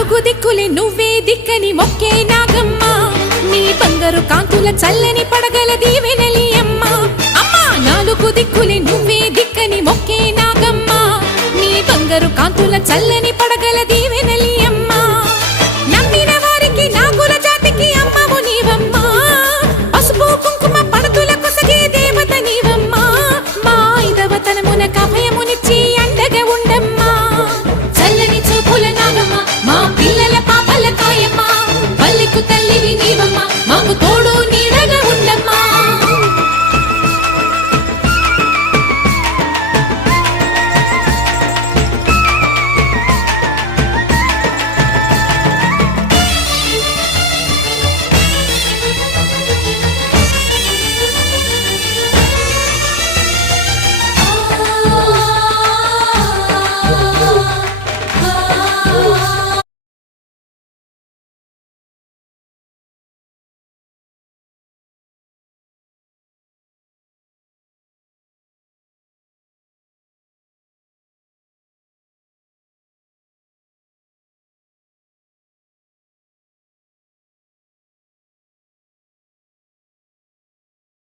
నాలుగు దిక్కులే నువ్వే దిక్కని మొక్కే నాగమ్మ నీ బంగారు కాంతుల చల్లని పడగల దీవెనలి అమ్మ అమ్మా నాలుగు దిక్కులే నువ్వే దిక్కని మొక్కే నాగమ్మ నీ బంగారు కాంతుల చల్లని